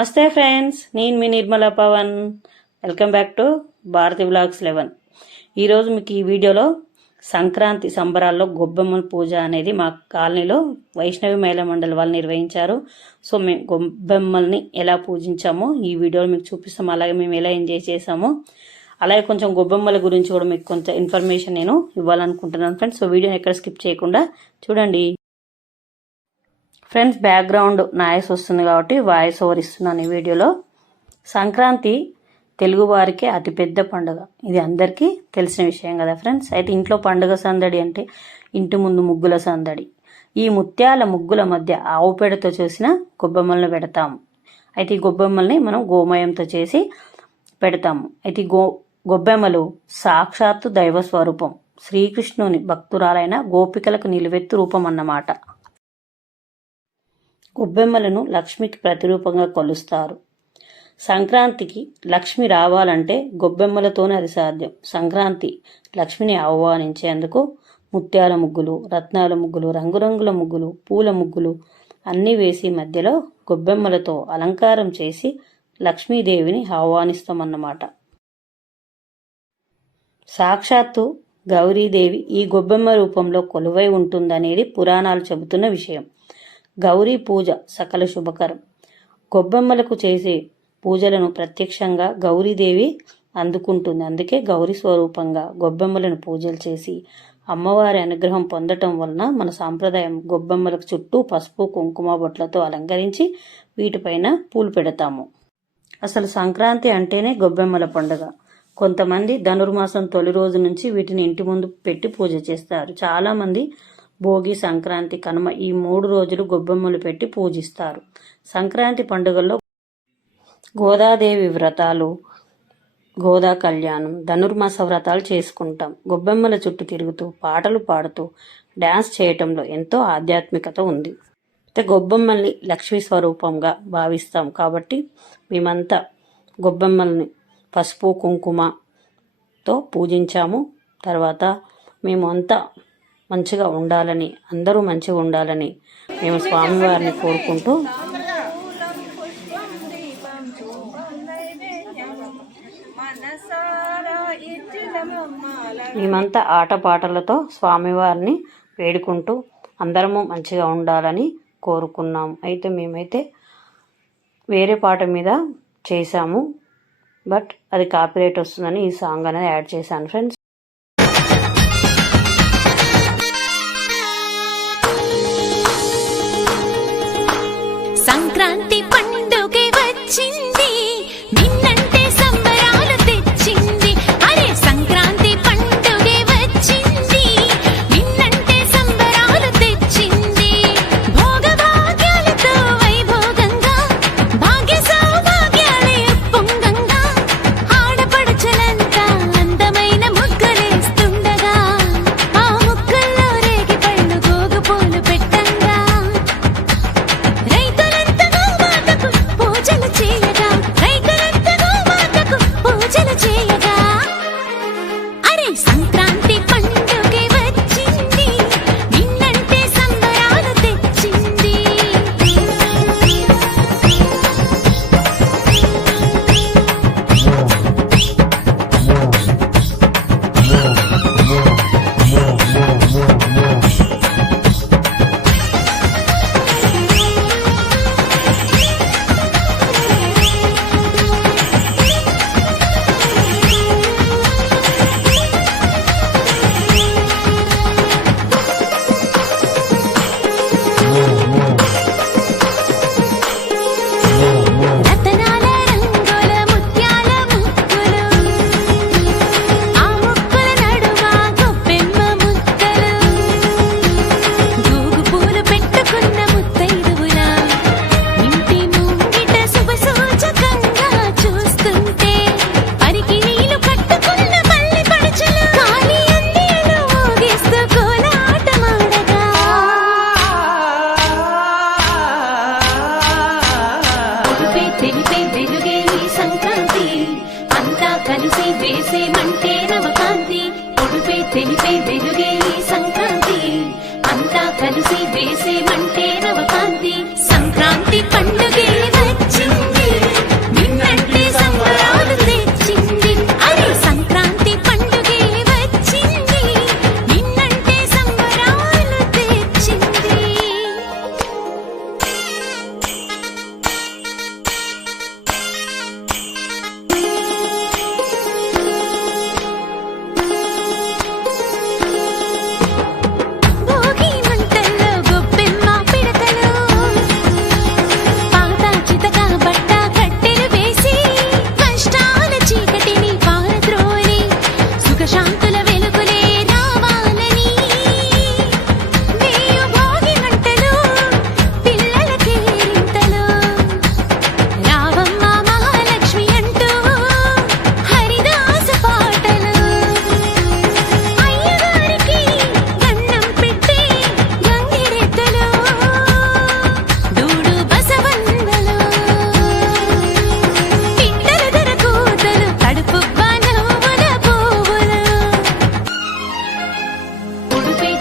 నమస్తే ఫ్రెండ్స్ నేను మీ Nirmala Pavan. Welcome back to Bharathi blogs eleven. ఈరోజు మీకు ఈ వీడియోలో సంక్రాంతి సంబరాల్లో గొబ్బెమ్మల పూజ అనేది మా కాలనీలో వైష్ణవి మహిళా మండలి వాళ్ళు నిర్వహించారు. సో మేము గొబ్బెమ్మల్ని ఎలా పూజించామో ఈ వీడియోలో మీకు చూపిస్తాం అలాగే మేము ఎలా ఎంజాయ్ చేసామో అలాగే కొంచెం గొబ్బెమ్మల గురించి కూడా మీకు కొంచెం ఇన్ఫర్మేషన్ నేను ఇవ్వాలనుకుంటున్నాను ఫ్రెండ్స్. సో వీడియోని ఎక్కడ స్కిప్ చేయకుండా చూడండి. ఫ్రెండ్స్ బ్యాక్గ్రౌండ్ నాయస్ వస్తుంది కాబట్టి వాయిస్ ఓవర్ ఇస్తున్నాను ఈ వీడియోలో. సంక్రాంతి తెలుగు వారికి అతిపెద్ద పండుగ. ఇది అందరికీ తెలిసిన విషయం కదా ఫ్రెండ్స్. అయితే ఇంట్లో పండుగ సందడి అంటే ఇంటి ముందు ముగ్గుల సందడి. ఈ ముత్యాల ముగ్గుల మధ్య ఆవు పేడతో చేసిన గొబ్బెమ్మలను పెడతాము. అయితే ఈ గొబ్బెమ్మల్ని మనం గోమయంతో చేసి పెడతాము. అయితే ఈ గో గొబ్బెమ్మలు సాక్షాత్తు దైవ స్వరూపం శ్రీకృష్ణుని భక్తురాలైన గోపికలకు నిలువెత్తు రూపం అన్నమాట. గొబ్బెమ్మలను లక్ష్మికి ప్రతిరూపంగా కొలుస్తారు. సంక్రాంతికి లక్ష్మి రావాలంటే గొబ్బెమ్మలతోనే అది సాధ్యం. సంక్రాంతి లక్ష్మిని ఆహ్వానించేందుకు ముత్యాల ముగ్గులు రత్నాల ముగ్గులు రంగురంగుల ముగ్గులు పూల ముగ్గులు అన్నీ వేసి మధ్యలో గొబ్బెమ్మలతో అలంకారం చేసి లక్ష్మీదేవిని ఆహ్వానిస్తామన్నమాట. సాక్షాత్తు గౌరీదేవి ఈ గొబ్బెమ్మ రూపంలో కొలువై ఉంటుందనేది పురాణాలు చెబుతున్న విషయం. గౌరీ పూజ సకల శుభకరం. గొబ్బెమ్మలకు చేసే పూజలను ప్రత్యక్షంగా గౌరీదేవి అందుకుంటుంది. అందుకే గౌరీ స్వరూపంగా గొబ్బెమ్మలను పూజలు చేసి అమ్మవారి అనుగ్రహం పొందటం వలన మన సాంప్రదాయం గొబ్బెమ్మలకు చుట్టూ పసుపు కుంకుమ బొట్లతో అలంకరించి వీటిపైన పూలు పెడతాము. అసలు సంక్రాంతి అంటేనే గొబ్బెమ్మల పండుగ. కొంతమంది ధనుర్మాసం తొలి రోజు నుంచి వీటిని ఇంటి ముందు పెట్టి పూజ చేస్తారు. చాలామంది భోగి సంక్రాంతి కనుమ ఈ మూడు రోజులు గొబ్బెమ్మలు పెట్టి పూజిస్తారు. సంక్రాంతి పండుగల్లో గోదాదేవి వ్రతాలు గోదా కళ్యాణం ధనుర్మాస వ్రతాలు చేసుకుంటాం. గొబ్బెమ్మల చుట్టూ తిరుగుతూ పాటలు పాడుతూ డ్యాన్స్ చేయటంలో ఎంతో ఆధ్యాత్మికత ఉంది. అయితే గొబ్బెమ్మల్ని లక్ష్మీ స్వరూపంగా భావిస్తాం కాబట్టి మేమంతా గొబ్బెమ్మల్ని పసుపు కుంకుమతో పూజించాము. తర్వాత మేము అంతా మంచిగా ఉండాలని అందరూ మంచిగా ఉండాలని మేము స్వామివారిని కోరుకుంటూ మేమంతా ఆటపాటలతో స్వామివారిని వేడుకుంటూ అందరము మంచిగా ఉండాలని కోరుకున్నాం. అయితే మేమైతే వేరే పాట మీద చేశాము బట్ అది కాపీరైట్ వస్తుందని ఈ సాంగ్ అనేది యాడ్ చేశాను. ఫ్రెండ్స్ తెలిపే వెలుగే ఈ సంక్రాంతి. అంతా కలిసి వేసేమంటే నవకాంతి. పొడిపే తెలిపే వెలుగే ఈ సంక్రాంతి. అంతా కలిసి వేసేమంటే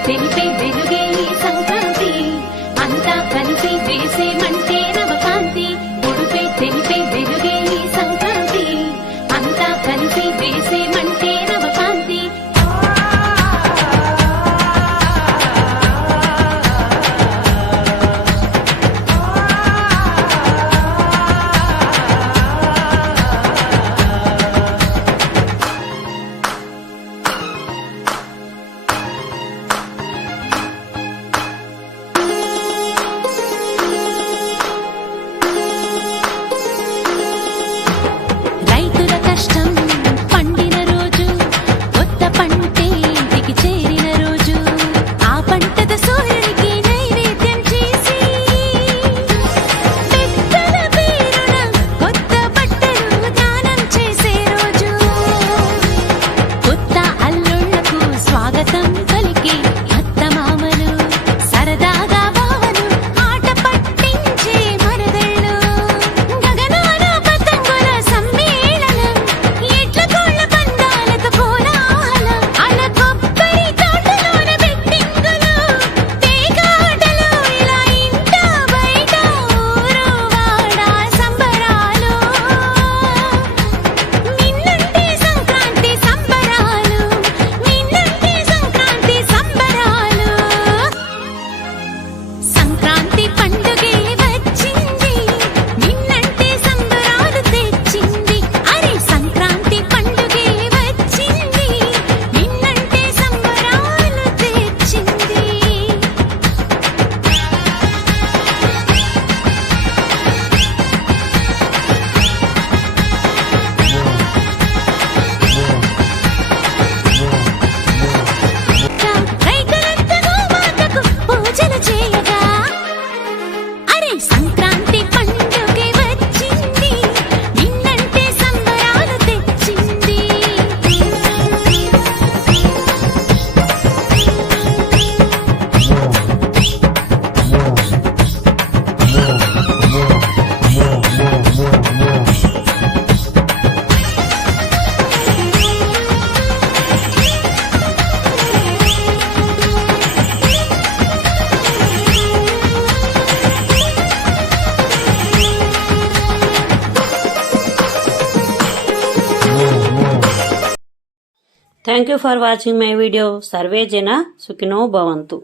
తెలిపే వెలుగే సంక్రాంతి. అంతా కలిసి వేసే thank you for watching my video survey జన సుఖినో భవంతు